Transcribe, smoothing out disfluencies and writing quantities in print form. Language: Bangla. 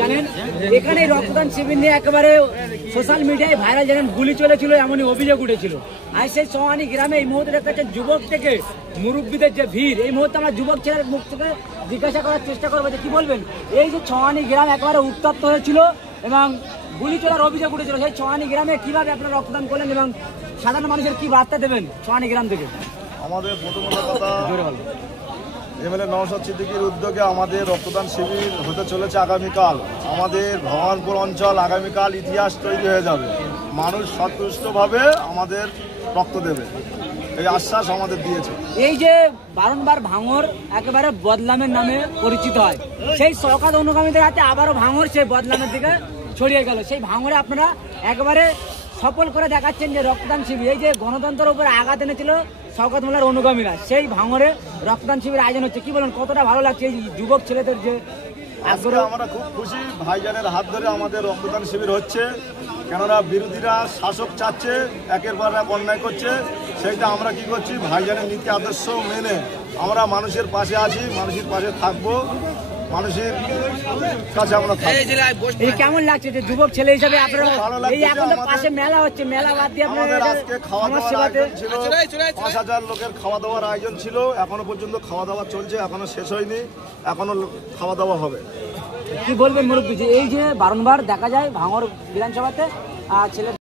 জানেন এখানে রক্তদান শিবির নিয়ে একেবারে সোশ্যাল মিডিয়ায় ভাইরাল, জানেন গুলি চলেছিল এমনই অভিযোগ উঠেছিল। আর সেই চৌহানি গ্রামে এই মুহূর্তে দেখা যাচ্ছে যুবক থেকে মুরব্বীদের যে ভিড়, এই মুহূর্তে আমরা যুবক ছেলের মুখ থেকে জিজ্ঞাসা করার চেষ্টা করবো যে কি বলবেন। এই যে চৌহানি গ্রাম একেবারে উত্তপ্ত হয়েছিল এবং গুলি চলার অভিযোগ উঠেছিল, সেই চৌহানি গ্রামে কিভাবে আপনারা রক্তদান করলেন এবং সাধারণ মানুষের কি বার্তা দেবেন চৌহানি গ্রাম থেকে? আমাদের প্রথমত কথা, এমএলএ নওশাদ সিদ্দিকীর উদ্যোগে আমাদের রক্তদান শিবির হতে চলেছে আগামীকাল। আমাদের ভগবানপুর অঞ্চল আগামীকাল ইতিহাস তৈরি হয়ে যাবে, মানুষ সন্তুষ্টভাবে আমাদের রক্ত দেবে, এই আশ্বাস আমাদের দিয়েছে। এই যে বারংবার ভাঙর একেবারে বদলামের নামে পরিচিত হয়, সেই শওকত অনুগামীদের হাতে আবারও ভাঙর সেই বদলামের দিকে ছড়িয়ে গেল। সেই ভাঙরে আপনারা একেবারে সফল করে দেখাচ্ছেন যে রক্তদান শিবির, এই যে গণতন্ত্রের উপরে আঘাত এনেছিল শওকত মোল্লার অনুগামীরা, সেই ভাঙরে রক্তদান শিবির আয়োজন হচ্ছে। কি বলেন, কতটা ভালো লাগছে এই যুবক ছেলেদের যে আগ্রহ? আমরা খুব খুশি, ভাইজানের হাত ধরে আমাদের রক্তদান শিবির হচ্ছে। কেননা বিরোধীরা শাসক চাচ্ছে, একের পর এক অন্যায় করছে, সেইটা আমরা কি করছি, ভাইজানের নীতি আদর্শ মেনে আমরা মানুষের পাশে আছি, মানুষের পাশে থাকবো, মানুষের কাছে আমরা থাকবো। এই কেমন লাগছে যে যুবক ছেলে হিসাবে আপনারা এই এখন তো পাশে মেলা হচ্ছে, মেলা বাদ দিয়ে আমাদের আজকে খাওয়া দাওয়ার আয়োজন ছিল, 5,000 লোকের খাওয়া দাওয়ার আয়োজন ছিল, এখনো পর্যন্ত খাওয়া দাওয়া চলছে, এখনো শেষ হয়নি, এখনো খাওয়া দাওয়া হবে। কি বলবেন মুরব্বী, যে এই যে বারংবার দেখা যায় ভাঙর বিধানসভাতে ছেলে